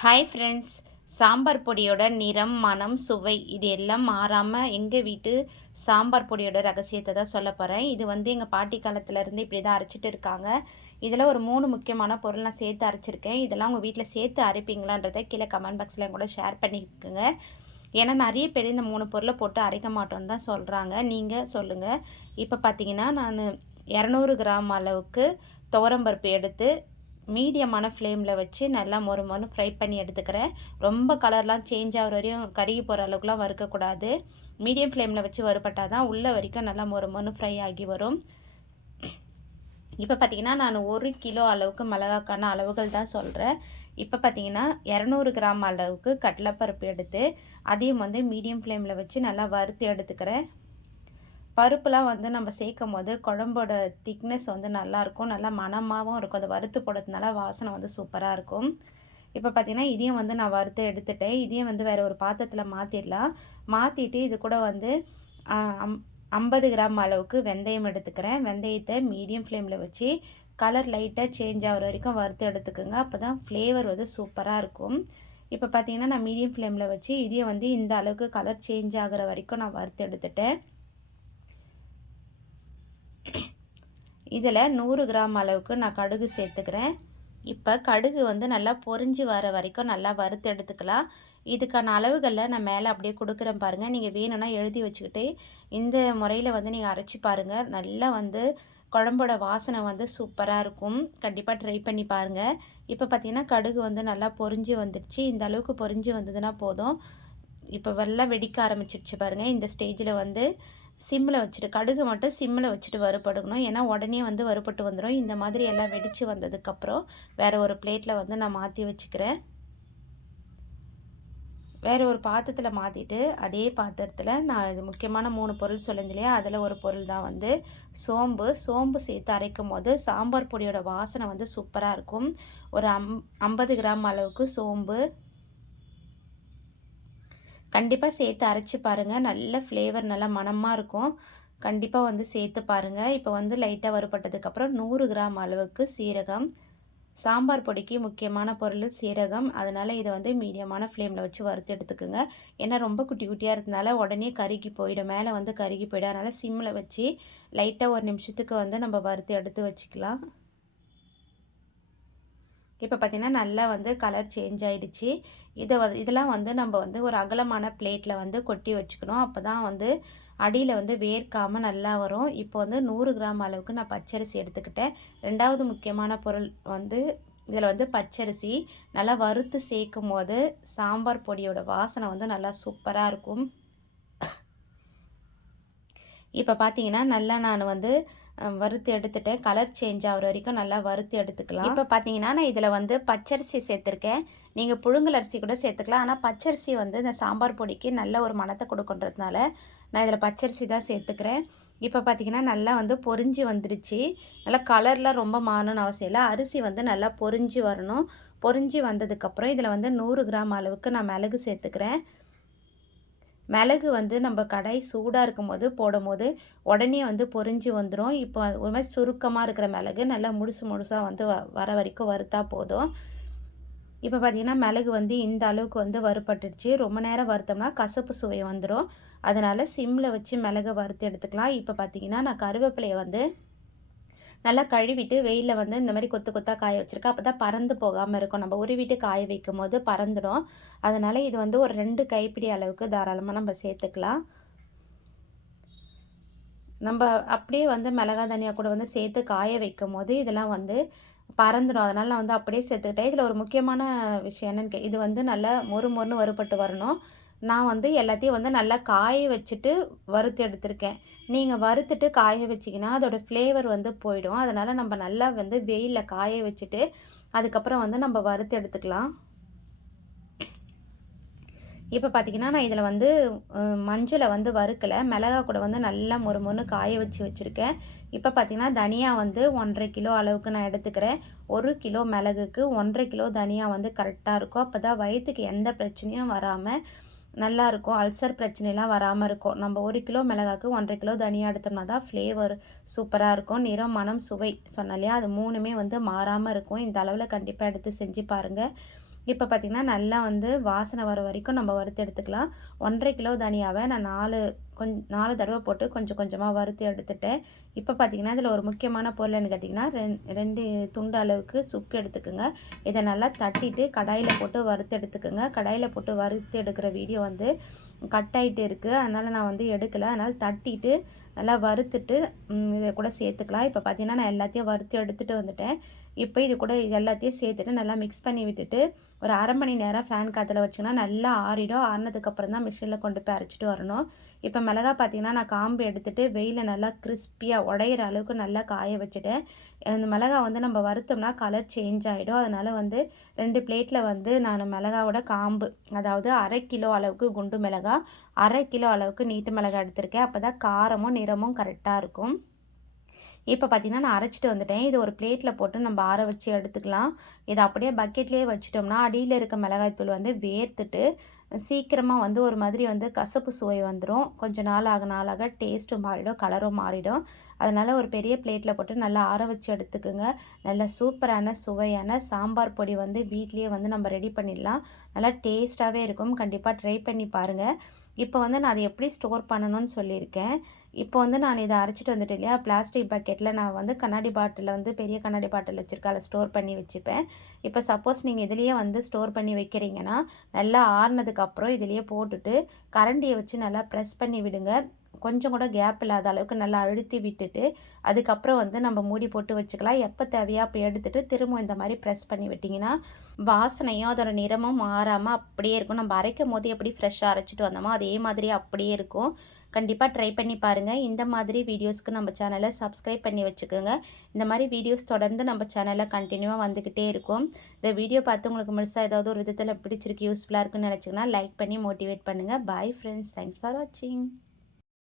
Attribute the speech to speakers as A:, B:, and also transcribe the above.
A: Hi friends sambar பொடியோட நிறம் மனம் சுவை இது எல்லாம் மாறாமல் எங்கள் வீட்டு சாம்பார் பொடியோட ரகசியத்தை தான் சொல்ல போகிறேன் இது வந்து எங்கள் பாட்டி காலத்துலேருந்து இப்படி தான் அரைச்சிட்டு இருக்காங்க. இதில் ஒரு மூணு முக்கியமான பொருள் நான் சேர்த்து அரைச்சிருக்கேன். இதெல்லாம் உங்கள் வீட்டில் சேர்த்து அரைப்பீங்களான்றதை கீழே கமெண்ட் பாக்ஸில் கூட ஷேர் பண்ணிக்கோங்க. ஏன்னா நிறைய பேர் இந்த மூணு பொருளை போட்டு அரைக்க மாட்டோன்னு தான் சொல்கிறாங்க நீங்கள் சொல்லுங்கள் இப்போ பார்த்தீங்கன்னா நான் இரநூறு கிராம் அளவுக்கு துவரம்பருப்பு எடுத்து மீடியமான ஃப்ளேமில் வச்சு நல்லா மொறு மொறு ஃப்ரை பண்ணி எடுத்துக்கிறேன். ரொம்ப கலர்லாம் சேஞ்ச் ஆகிற வரையும் கருகி போகிற அளவுக்குலாம் வறுக்கக்கூடாது. மீடியம் ஃப்ளேமில் வச்சு வறுப்பட்டால் தான் உள்ள வரைக்கும் நல்லா மொறு மொறு ஃப்ரை ஆகி வரும். இப்போ பார்த்தீங்கன்னா நான் ஒரு கிலோ அளவுக்கு மிளகாக்கான அளவுகள் தான் சொல்கிறேன் இப்போ பார்த்தீங்கன்னா இரநூறு கிராம் அளவுக்கு கடலைப்பருப்பு எடுத்து அதையும் வந்து மீடியம் ஃப்ளேமில் வச்சு நல்லா வறுத்து எடுத்துக்கிறேன். பருப்புலாம் வந்து நம்ம சேர்க்கும் போது குழம்போட திக்னஸ் வந்து நல்லாயிருக்கும் நல்லா மனமாகவும் இருக்கும். அதை வறுத்து போடுறதுனால வாசனை வந்து சூப்பராக இருக்கும். இப்போ பார்த்திங்கன்னா இதையும் வந்து நான் வறுத்து எடுத்துட்டேன். இதையும் வந்து வேறு ஒரு பாத்திரத்தில் மாற்றிடலாம் மாற்றிட்டு இது கூட வந்து ஐம்பது கிராம் அளவுக்கு வெந்தயம் எடுத்துக்கிறேன். வெந்தயத்தை மீடியம் ஃப்ளேமில் வச்சு கலர் லைட்டாக சேஞ்ச் ஆகிற வரைக்கும் வறுத்து எடுத்துக்கோங்க. அப்போ தான் ஃப்ளேவர் வந்து சூப்பராக இருக்கும். இப்போ பார்த்தீங்கன்னா நான் மீடியம் ஃப்ளேமில் வச்சு இதையும் வந்து இந்த அளவுக்கு கலர் சேஞ்ச் ஆகிற வரைக்கும் நான் வறுத்து எடுத்துட்டேன். இதில் நூறு கிராம் அளவுக்கு நான் கடுகு சேர்த்துக்கிறேன். இப்போ கடுகு வந்து நல்லா பொறிஞ்சு வர வரைக்கும் நல்லா வறுத்து எடுத்துக்கலாம். இதுக்கான அளவுகளில் நான் மேலே அப்படியே கொடுக்குறேன் பாருங்கள். நீங்கள் வேணும்னா எழுதி வச்சுக்கிட்டு இந்த முறையில் வந்து நீங்கள் அரைச்சி பாருங்கள். நல்லா வந்து குழம்போட வாசனை வந்து சூப்பராக இருக்கும். கண்டிப்பாக ட்ரை பண்ணி பாருங்கள். இப்போ பார்த்திங்கன்னா கடுகு வந்து நல்லா பொறிஞ்சு வந்துடுச்சு. இந்த அளவுக்கு பொறிஞ்சு வந்ததுன்னா போதும். இப்போ வெள்ளம் வெடிக்க ஆரம்பிச்சிடுச்சு பாருங்கள். இந்த ஸ்டேஜில் வந்து சிம்மில் வச்சுட்டு கடுகு மட்டும் சிம்மில் வச்சுட்டு வறுபடுக்கணும் ஏன்னா உடனே வந்து வறுபட்டு வந்துடும் இந்த மாதிரி எல்லாம் வெடித்து வந்ததுக்கப்புறம் வேறு ஒரு பிளேட்டில் வந்து நான் மாற்றி வச்சுக்கிறேன். வேறு ஒரு பாத்திரத்தில் மாற்றிட்டு அதே பாத்திரத்தில் நான் இது முக்கியமான மூணு பொருள் சொல்லுங்க இல்லையா? அதில் ஒரு பொருள் தான் வந்து சோம்பு. சோம்பு சேர்த்து அரைக்கும் போது சாம்பார் பொடியோட வாசனை வந்து சூப்பராக இருக்கும். ஒரு அம் ஐம்பது கிராம் அளவுக்கு சோம்பு. கண்டிப்பாக சேர்த்து அரைச்சி பாருங்கள் நல்ல ஃப்ளேவர் நல்லா மணமாக இருக்கும். கண்டிப்பாக வந்து சேர்த்து பாருங்கள் இப்போ வந்து லைட்டாக வறுபட்டதுக்கப்புறம் நூறு கிராம் அளவுக்கு சீரகம். சாம்பார் பொடிக்கு முக்கியமான பொருள் சீரகம். அதனால் இதை வந்து மீடியமான ஃப்ளேமில் வச்சு வறுத்து எடுத்துக்கோங்க. ஏன்னா ரொம்ப குட்டி குட்டியாக இருந்தனால உடனே கருகி போயிடும். மேலே வந்து கருகி போயிடும். அதனால் சிம்மில் வச்சு லைட்டாக ஒரு நிமிஷத்துக்கு வந்து நம்ம வறுத்து எடுத்து வச்சுக்கலாம். இப்போ பார்த்திங்கன்னா நல்லா வந்து கலர் சேஞ்ச் ஆகிடுச்சு இதை வந்து இதெல்லாம் வந்து நம்ம வந்து ஒரு அகலமான பிளேட்டில் வந்து கொட்டி வச்சுக்கணும். அப்போ தான் வந்து அடியில் வந்து வேர்க்காமல் நல்லா வரும். இப்போ வந்து நூறு கிராம் அளவுக்கு நான் பச்சரிசி எடுத்துக்கிட்டேன். ரெண்டாவது முக்கியமான பொருள் வந்து இதில் வந்து பச்சரிசி. நல்லா வறுத்து சேர்க்கும் போது சாம்பார் பொடியோட வாசனை வந்து நல்லா சூப்பராக இருக்கும். இப்போ பார்த்தீங்கன்னா நல்லா நான் வந்து வறுத்து எடுத்துட்டேன். கலர் சேஞ்ச் ஆகிற வரைக்கும் நல்லா வறுத்து எடுத்துக்கலாம். இப்போ பார்த்தீங்கன்னா நான் இதில் வந்து பச்சரிசி சேர்த்துருக்கேன். நீங்கள் புழுங்கல் அரிசி கூட சேர்த்துக்கலாம். ஆனால் பச்சரிசி வந்து இந்த சாம்பார் பொடிக்கு நல்ல ஒரு மனத்தை கொடுக்குன்றதுனால நான் இதில் பச்சரிசி தான் சேர்த்துக்கிறேன். இப்போ பார்த்தீங்கன்னா நல்லா வந்து பொறிஞ்சு வந்துடுச்சு நல்லா கலர்லாம் ரொம்ப மாறணும்னு அவசியம் இல்லை. அரிசி வந்து நல்லா பொறிஞ்சு வரணும். பொறிஞ்சு வந்ததுக்கப்புறம் இதில் வந்து நூறு கிராம் அளவுக்கு நான் மிளகு சேர்த்துக்கிறேன். மிளகு வந்து நம்ம கடை சூடாக இருக்கும் போது போடும் போது உடனே வந்து பொறிஞ்சு வந்துடும் இப்போ ஒரு மாதிரி சுருக்கமாக இருக்கிற மிளகு நல்லா முழுசு முழுசாக வந்து வ வர வரைக்கும் வறுத்தா போதும். இப்போ பார்த்திங்கன்னா மிளகு வந்து இந்த அளவுக்கு வந்து வறுப்பட்டுடுச்சு ரொம்ப நேரம் வறுத்தோம்னா கசப்பு சுவை வந்துடும் அதனால் சிம்மில் வச்சு மிளகு வறுத்து எடுத்துக்கலாம். இப்போ பார்த்திங்கன்னா நான் கருவேப்பிலையை வந்து நல்லா கழுவிட்டு வெயிலில் வந்து இந்த மாதிரி கொத்து கொத்தாக காய வச்சுருக்கேன். அப்போ தான் பறந்து போகாமல் இருக்கும். நம்ம உருவிட்டு காய வைக்கும் போது பறந்துடும். அதனால் இது வந்து ஒரு ரெண்டு கைப்பிடி அளவுக்கு தாராளமாக நம்ம சேர்த்துக்கலாம். நம்ம அப்படியே வந்து மிளகா தனியாக கூட வந்து சேர்த்து காய வைக்கும் போது இதெல்லாம் வந்து பறந்துடும். அதனால் நான் வந்து அப்படியே சேர்த்துக்கிட்டேன். இதில் ஒரு முக்கியமான விஷயம் என்னென்னு இது வந்து நல்லா மொறு மொறுன்னு வறுபட்டு வரணும். நான் வந்து எல்லாத்தையும் வந்து நல்லா காய வச்சுட்டு வறுத்து எடுத்திருக்கேன். நீங்கள் வறுத்துட்டு காய வச்சிங்கன்னா அதோடய ஃப்ளேவர் வந்து போயிடும். அதனால் நம்ம நல்லா வந்து வெயிலில் காய வச்சுட்டு அதுக்கப்புறம் வந்து நம்ம வறுத்து எடுத்துக்கலாம். இப்போ பார்த்திங்கன்னா நான் இதில் வந்து மஞ்சளை வந்து வறுக்கலை. மிளகா கூட வந்து நல்லா மொறு மொறு காய வச்சு வச்சுருக்கேன். இப்போ பார்த்திங்கன்னா தனியா வந்து ஒன்றரை கிலோ அளவுக்கு நான் எடுத்துக்கிறேன். ஒரு கிலோ மிளகுக்கு ஒன்றரை கிலோ தனியா வந்து கரெக்டாக இருக்கும். அப்போ தான் வயிற்றுக்கு எந்த பிரச்சனையும் வராமல் நல்லாயிருக்கும். அல்சர் பிரச்சனைலாம் வராமல் இருக்கும். நம்ம ஒரு கிலோ மிளகாக்கு ஒன்றரை கிலோ தனியாக எடுத்தோம்னா தான் ஃப்ளேவர் சூப்பராக இருக்கும். நிறம் மனம் சுவை சொன்னலையா அது மூணுமே வந்து மாறாமல் இருக்கும். இந்த அளவில் கண்டிப்பாக எடுத்து செஞ்சு பாருங்கள் இப்போ பார்த்திங்கன்னா நல்லா வந்து வாசனை வர வரைக்கும் நம்ம வறுத்து எடுத்துக்கலாம். ஒன்றரை கிலோ தனியாவை நான் நாலு கொஞ்ச நாலு தடவை போட்டு கொஞ்சம் கொஞ்சமாக வறுத்து எடுத்துட்டேன். இப்போ பார்த்திங்கன்னா இதில் ஒரு முக்கியமான பொருள் என்னன்னு கேட்டிங்கன்னா ரெண்டு துண்டு அளவுக்கு சுக்கு எடுத்துக்கோங்க. இதை நல்லா தட்டிட்டு கடாயில் போட்டு வறுத்து எடுத்துக்கோங்க. கடாயில் போட்டு வறுத்து எடுக்கிற வீடியோ வந்து கட் ஆகிட்டு இருக்குது அதனால் நான் வந்து எடுக்கலை. அதனால் தட்டிட்டு நல்லா வறுத்துட்டு இதை கூட சேர்த்துக்கலாம். இப்போ பார்த்திங்கன்னா நான் எல்லாத்தையும் வறுத்து எடுத்துகிட்டு வந்துட்டேன். இப்போ இது கூட இது எல்லாத்தையும் சேர்த்துட்டு நல்லா மிக்ஸ் பண்ணி விட்டுட்டு ஒரு அரை மணி நேரம் ஃபேன் காற்றுல வச்சிங்கன்னா நல்லா ஆறிடும். ஆறினதுக்கப்புறம் தான் மிஷினில் கொண்டு போய் அரைச்சிட்டு வரணும். இப்போ மிளகா பார்த்திங்கன்னா நான் காம்பு எடுத்துகிட்டு வெயிலில் நல்லா கிறிஸ்பியாக உடையிற அளவுக்கு நல்லா காய வச்சுட்டேன். இந்த மிளகா வந்து நம்ம வறுத்தோம்னா கலர் சேஞ்ச் ஆகிடும் அதனால் வந்து ரெண்டு பிளேட்டில் வந்து நான் மிளகாவோட காம்பு அதாவது அரை கிலோ அளவுக்கு குண்டு மிளகா அரை கிலோ அளவுக்கு நீட்டு மிளகா எடுத்திருக்கேன். அப்போ தான் காரமும் நிறமும் கரெக்டாக இருக்கும். இப்போ பார்த்திங்கன்னா நான் அரைச்சிட்டு வந்துட்டேன். இது ஒரு பிளேட்டில் போட்டு நம்ம ஆற வச்சு எடுத்துக்கலாம். இதை அப்படியே பக்கெட்லேயே வச்சிட்டோம்னா அடியில் இருக்க மிளகாய்த்தூள் வந்து வேர்த்துட்டு சீக்கிரமாக வந்து ஒரு மாதிரி வந்து கசப்பு சுவை வந்துடும் கொஞ்சம் நாள் ஆக நாளாக டேஸ்ட்டும் மாறிடும் கலரும் மாறிடும். அதனால் ஒரு பெரிய பிளேட்டில் போட்டு நல்லா ஆற வச்சு எடுத்துக்கோங்க. நல்ல சூப்பரான சுவையான சாம்பார் பொடி வந்து வீட்லேயே வந்து நம்ம ரெடி பண்ணிடலாம். நல்லா டேஸ்ட்டாகவே இருக்கும். கண்டிப்பாக ட்ரை பண்ணி பாருங்கள் இப்போ வந்து நான் அதை எப்படி ஸ்டோர் பண்ணணும்னு சொல்லியிருக்கேன். இப்போ வந்து நான் இதை அரைச்சிட்டு வந்துட்டு இல்லையா? பிளாஸ்டிக் பக்கெட்டில் நான் வந்து கண்ணாடி பாட்டிலில் வந்து பெரிய கண்ணாடி பாட்டில் வச்சுருக்கேன். அதில் ஸ்டோர் பண்ணி வச்சுப்பேன். இப்போ சப்போஸ் நீங்கள் இதுலேயே வந்து ஸ்டோர் பண்ணி வைக்கிறீங்கன்னா நல்லா ஆறுனதுக்கு அதுக்கப்புறம் இதிலேயே போட்டுட்டு கரண்டியை வச்சு நல்லா ப்ரெஸ் பண்ணி விடுங்க. கொஞ்சம் கூட கேப் இல்லாத அளவுக்கு நல்லா அழுத்தி விட்டுட்டு அதுக்கப்புறம் வந்து நம்ம மூடி போட்டு வச்சுக்கலாம். எப்போ தேவையோ அப்போ எடுத்துகிட்டு திரும்ப இந்த மாதிரி ப்ரெஸ் பண்ணி விட்டிங்கன்னா வாசனையும் அதோட நிறமும் மாறாமல் அப்படியே இருக்கும். நம்ம அரைக்கும் போது எப்படி ஃப்ரெஷ்ஷாக அரைச்சிட்டு வந்தோமோ அதே மாதிரி அப்படியே இருக்கும். கண்டிப்பாக ட்ரை பண்ணி பாருங்கள் இந்த மாதிரி வீடியோஸ்க்கு நம்ம சேனலை சப்ஸ்கிரைப் பண்ணி வச்சுக்கோங்க. இந்த மாதிரி வீடியோஸ் தொடர்ந்து நம்ம சேனலில் கண்டினியூவாக வந்துக்கிட்டே இருக்கும். இந்த வீடியோ பார்த்து உங்களுக்கு முழுசாக ஏதாவது ஒரு விதத்தில் பிடிச்சிருக்கு யூஸ்ஃபுல்லாக இருக்குன்னு நினச்சிங்கன்னா லைக் பண்ணி மோட்டிவேட் பண்ணுங்கள் பாய் ஃப்ரெண்ட்ஸ் தேங்க்ஸ் ஃபார் வாட்சிங்